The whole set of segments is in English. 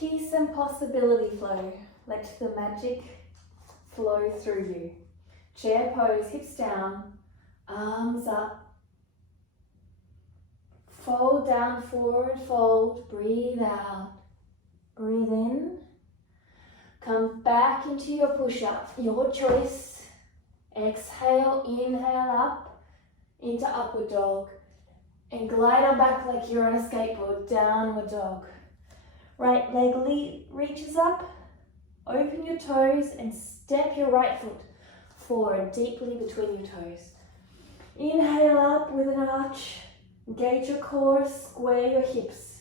peace and possibility flow. Let the magic flow through you. Chair pose, hips down, arms up. Fold down, forward fold, breathe out. Breathe in. Come back into your push-up, your choice. Exhale, inhale up into upward dog. And glide on back like you're on a skateboard, downward dog. Right leg reaches up, open your toes and step your right foot forward deeply between your toes. Inhale up with an arch, engage your core, square your hips.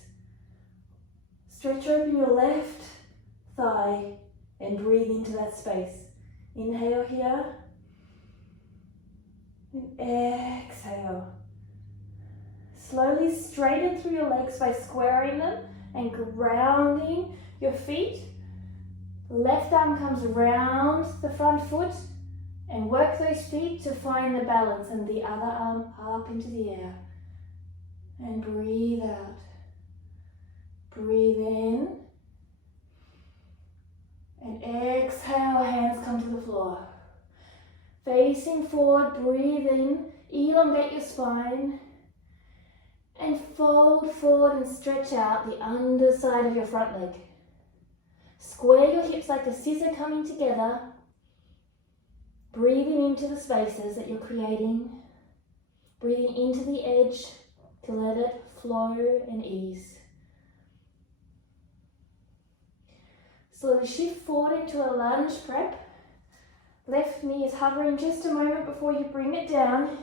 Stretch open your left thigh and breathe into that space. Inhale here and exhale. Slowly straighten through your legs by squaring them and grounding your feet. Left arm comes around the front foot and work those feet to find the balance, and the other arm up into the air. And breathe out. Breathe in. And exhale, hands come to the floor. Facing forward, breathe in, elongate your spine. And fold forward and stretch out the underside of your front leg. Square your hips like the scissors coming together. Breathing into the spaces that you're creating. Breathing into the edge to let it flow and ease. Slowly shift forward into a lunge prep. Left knee is hovering just a moment before you bring it down.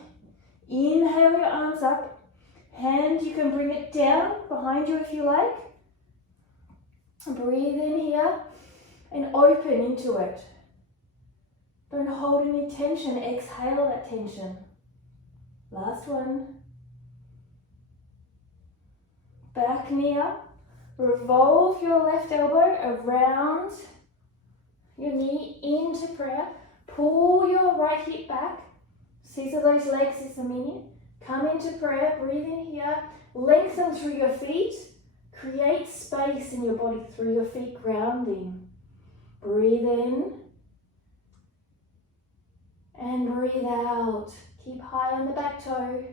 Inhale your arms up. Hand, you can bring it down behind you if you like. Breathe in here and open into it. Don't hold any tension, exhale that tension. Last one. Back knee up. Revolve your left elbow around your knee into prayer. Pull your right hip back. Scissor those legs as a minute. Come into prayer, breathe in here, lengthen through your feet, create space in your body through your feet, grounding. Breathe in and breathe out. Keep high on the back toe.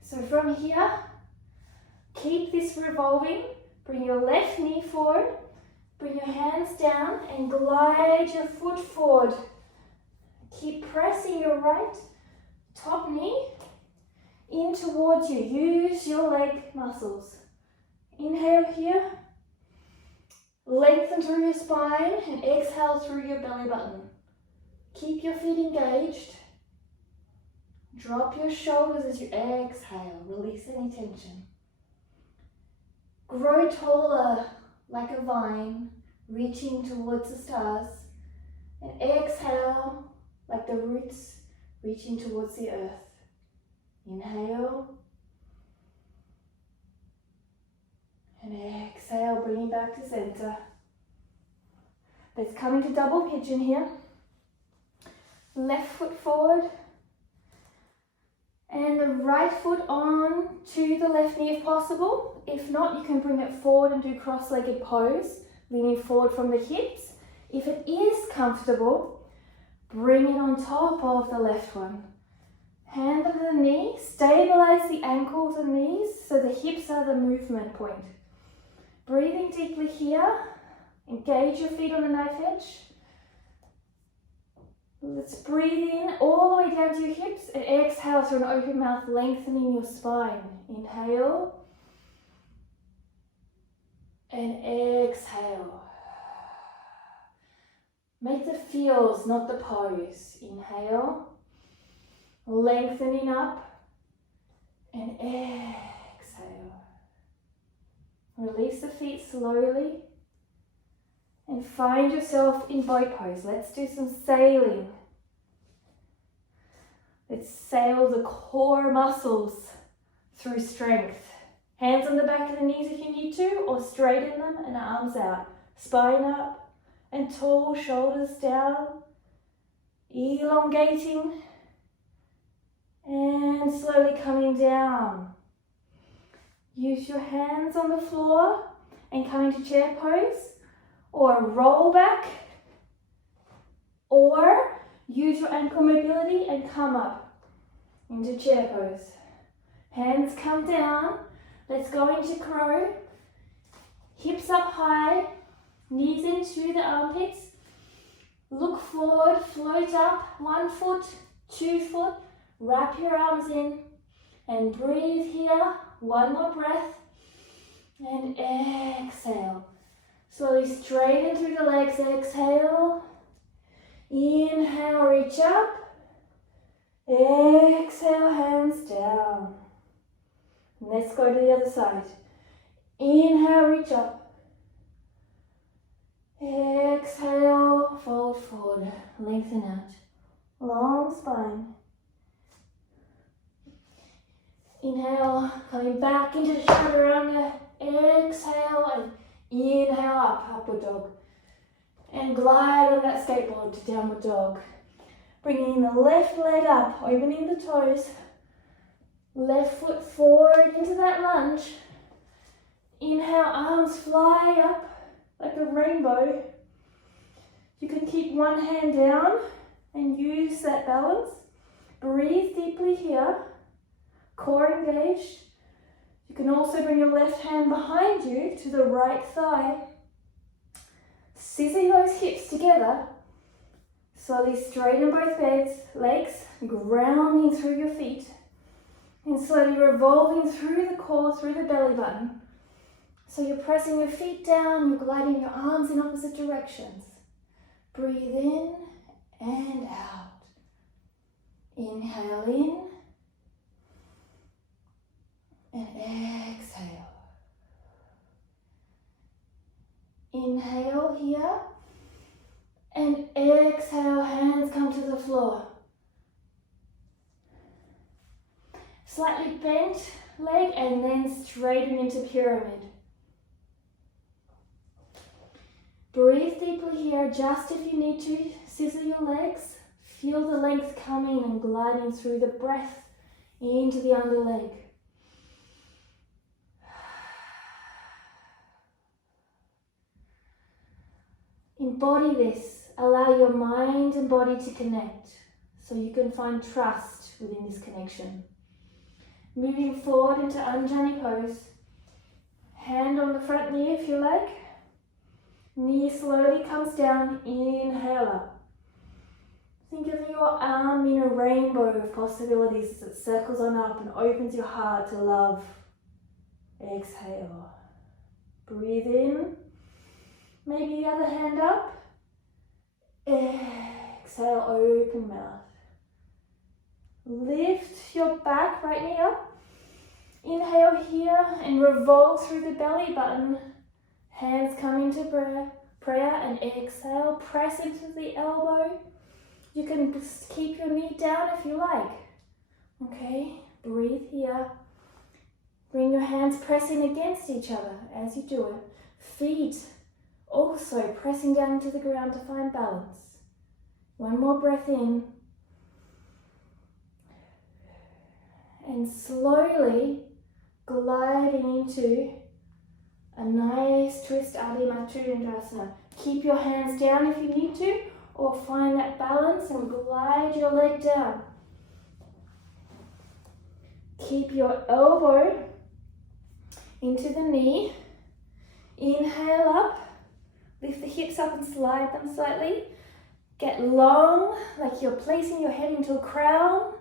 So from here, keep this revolving. Bring your left knee forward, bring your hands down and glide your foot forward. Keep pressing your right top knee in towards you. Use your leg muscles. Inhale here. Lengthen through your spine and exhale through your belly button. Keep your feet engaged. Drop your shoulders as you exhale. Release any tension. Grow taller like a vine, reaching towards the stars. And exhale like the roots reaching towards the earth. Inhale. And exhale, bringing back to center. Let's come into double pigeon here. Left foot forward. And the right foot on to the left knee if possible. If not, you can bring it forward and do cross-legged pose, leaning forward from the hips. If it is comfortable, bring it on top of the left one. Hand under the knee, stabilize the ankles and knees so the hips are the movement point. Breathing deeply here, engage your feet on the knife edge. Let's breathe in all the way down to your hips and exhale through an open mouth, lengthening your spine. Inhale and exhale. Make the feels, not the pose. Inhale, lengthening up, and exhale. Release the feet slowly and find yourself in boat pose. Let's do some sailing. Let's sail the core muscles through strength. Hands on the back of the knees if you need to, or straighten them and arms out. Spine up. And tall, shoulders down, elongating, and slowly coming down. Use your hands on the floor and come into chair pose, or roll back, or use your ankle mobility and come up into chair pose. Hands come down. Let's go into crow. Hips up high, knees into the armpits. Look forward, float up, 1 foot, 2 foot. Wrap your arms in and breathe here. 1 more breath. And exhale. Slowly straighten through the legs. Exhale. Inhale, reach up. Exhale, hands down. Let's go to the other side. Inhale, reach up. Exhale, fold forward. Lengthen out. Long spine. Inhale, coming back into the chaturanga. Exhale and inhale up, upward dog. And glide on that skateboard to downward dog. Bringing the left leg up, opening the toes. Left foot forward into that lunge. Inhale, arms fly up like a rainbow. You can keep one hand down and use that balance. Breathe deeply here. Core engaged. You can also bring your left hand behind you to the right thigh. Scissor those hips together. Slowly straighten both legs, grounding through your feet. And slowly revolving through the core, through the belly button. So you're pressing your feet down, you're gliding your arms in opposite directions. Breathe in and out. Inhale in. And exhale. Inhale here. And exhale, hands come to the floor. Slightly bent leg and then straighten into pyramid. Breathe deeply here, adjust if you need to. Scissor your legs. Feel the length coming and gliding through the breath into the underleg. Embody this. Allow your mind and body to connect so you can find trust within this connection. Moving forward into Anjali pose. Hand on the front knee if you like. Knee slowly comes down. Inhale up. Think of your arm in a rainbow of possibilities as it circles on up and opens your heart to love. Exhale. Breathe in. Maybe the other hand up. Exhale, open mouth. Lift your back, right knee up. Inhale here and revolve through the belly button. Hands come into prayer and exhale. Press into the elbow. You can keep your knee down if you like. Okay, breathe here. Bring your hands pressing against each other as you do it. Feet also pressing down to the ground to find balance. One more breath in. And slowly gliding into a nice twist Adi Matsuriandasana. Keep your hands down if you need to, or find that balance and glide your leg down. Keep your elbow into the knee. Inhale up. Lift the hips up and slide them slightly. Get long, like you're placing your head into a crown.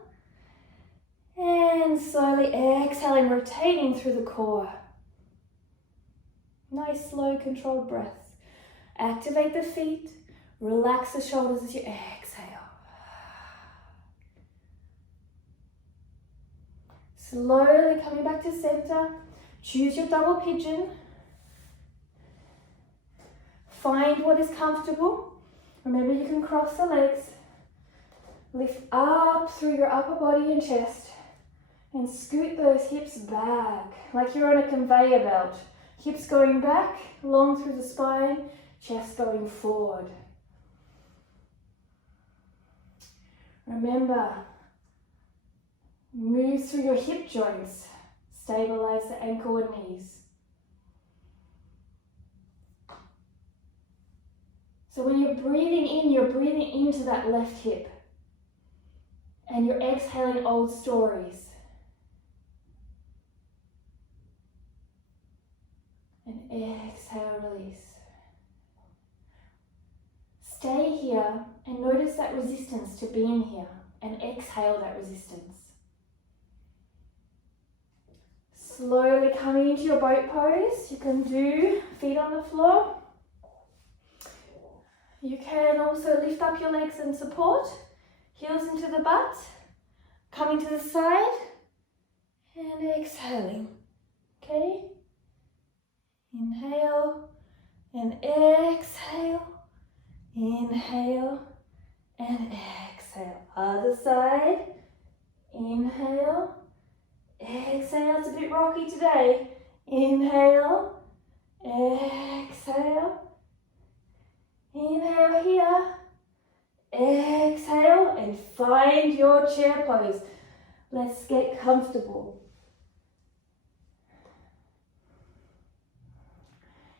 And slowly exhaling, rotating through the core. Nice, slow, controlled breath. Activate the feet. Relax the shoulders as you exhale. Slowly coming back to center. Choose your double pigeon. Find what is comfortable. Remember, you can cross the legs. Lift up through your upper body and chest. And scoot those hips back, like you're on a conveyor belt. Hips going back, long through the spine, chest going forward. Remember, move through your hip joints. Stabilize the ankle and knees. So when you're breathing in, you're breathing into that left hip. And you're exhaling old stories. And exhale, release. Stay here and notice that resistance to being here. And exhale that resistance. Slowly coming into your boat pose. You can do feet on the floor. You can also lift up your legs and support. Heels into the butt. Coming to the side. And exhaling. Okay? Inhale and exhale. Inhale and exhale. Other side. Inhale. Exhale. It's a bit rocky today. Inhale. Exhale. Inhale here. Exhale and find your chair pose. Let's get comfortable.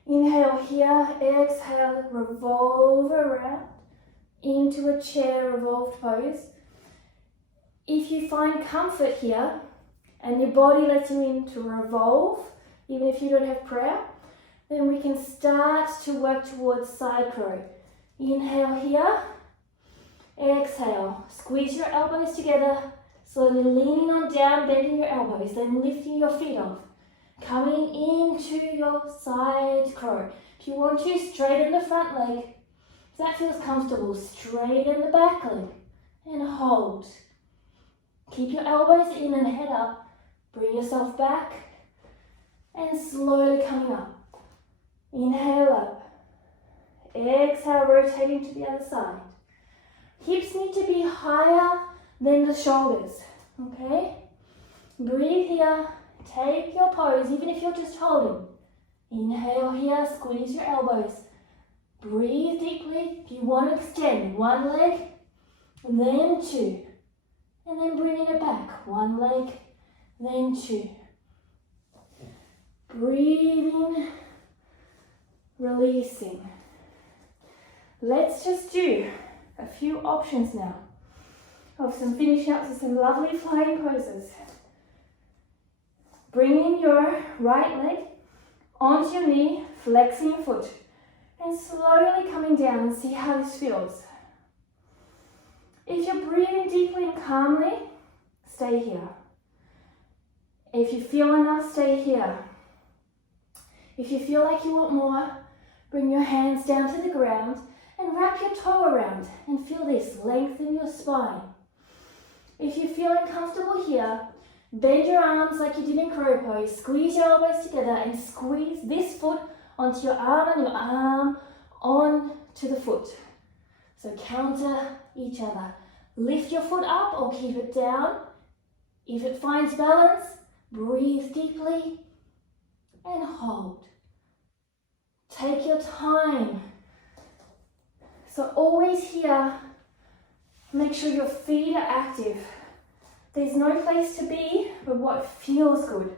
Inhale here. Exhale. Revolve around into a chair revolved pose. If you find comfort here and your body lets you in to revolve, even if you don't have prayer, then we can start to work towards side crow. Inhale here. Exhale. Squeeze your elbows together. Slowly leaning on down, bending your elbows, then lifting your feet off. Coming into your side crow. If you want to, straighten the front leg. If that feels comfortable, straighten the back leg. And hold. Keep your elbows in and head up. Bring yourself back. And slowly coming up. Inhale up. Exhale, rotating to the other side. Hips need to be higher than the shoulders, okay? Breathe here. Take your pose, even if you're just holding. Inhale here, squeeze your elbows. Breathe deeply. If you want to extend one leg, then two. And then bringing it back. One leg, then two. Breathing. Releasing. Let's just do a few options now of some finishing up to some lovely flying poses. Bringing your right leg onto your knee, flexing your foot, and slowly coming down and see how this feels. If you're breathing deeply and calmly, stay here. If you feel enough, stay here. If you feel like you want more, bring your hands down to the ground and wrap your toe around and feel this, lengthen your spine. If you're feeling comfortable here, bend your arms like you did in crow pose, squeeze your elbows together and squeeze this foot onto your arm and your arm onto the foot. So counter each other. Lift your foot up or keep it down. If it finds balance, breathe deeply and hold. Take your time. So always here, make sure your feet are active. There's no place to be but what feels good.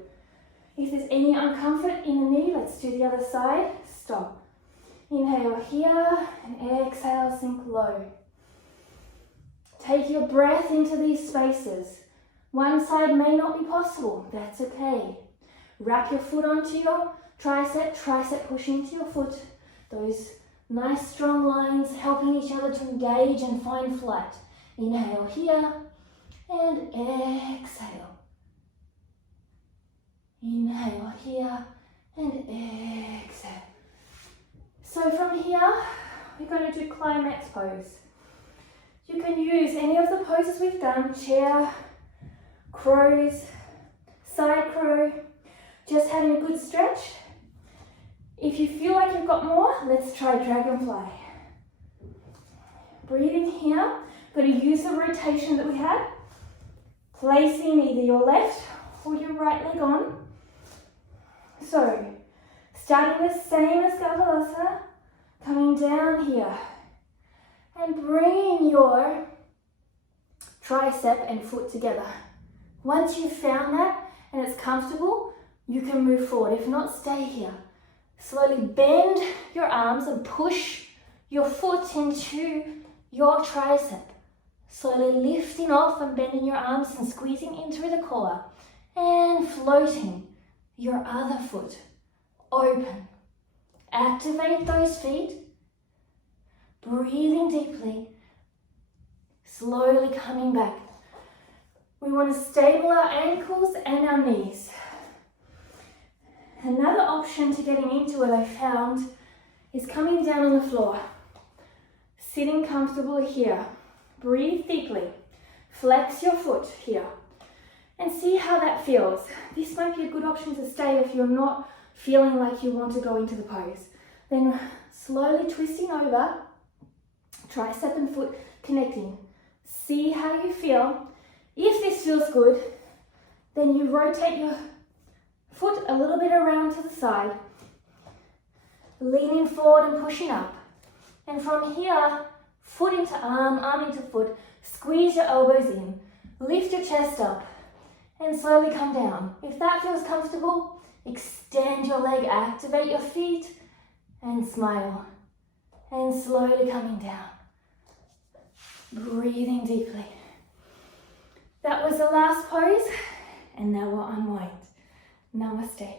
If there's any uncomfort in the knee, let's do the other side. Stop. Inhale here and exhale, sink low. Take your breath into these spaces. One side may not be possible, that's okay. Wrap your foot onto your tricep pushing into your foot. Those nice strong lines helping each other to engage and find flight. Inhale here and exhale. Inhale here and exhale. So from here, we're going to do climax pose. You can use any of the poses we've done, chair, crows, side crow, just having a good stretch. If you feel like you've got more, let's try dragonfly. Breathing here, going to use the rotation that we had, placing either your left or your right leg on. So, starting the same as Gavalasa, coming down here, and bringing your tricep and foot together. Once you've found that, and it's comfortable, you can move forward. If not, stay here. Slowly bend your arms and push your foot into your tricep. Slowly lifting off and bending your arms and squeezing in through the core. And floating your other foot open. Activate those feet. Breathing deeply. Slowly coming back. We want to stable our ankles and our knees. Another option to getting into it I found is coming down on the floor. Sitting comfortably here. Breathe deeply. Flex your foot here. And see how that feels. This might be a good option to stay if you're not feeling like you want to go into the pose. Then slowly twisting over, tricep and foot connecting. See how you feel. If this feels good, then you rotate your foot a little bit around to the side, leaning forward and pushing up. And from here, foot into arm, arm into foot, squeeze your elbows in, lift your chest up, and slowly come down. If that feels comfortable, extend your leg, activate your feet, and smile. And slowly coming down. Breathing deeply. That was the last pose, and now we'll unwind. Namaste.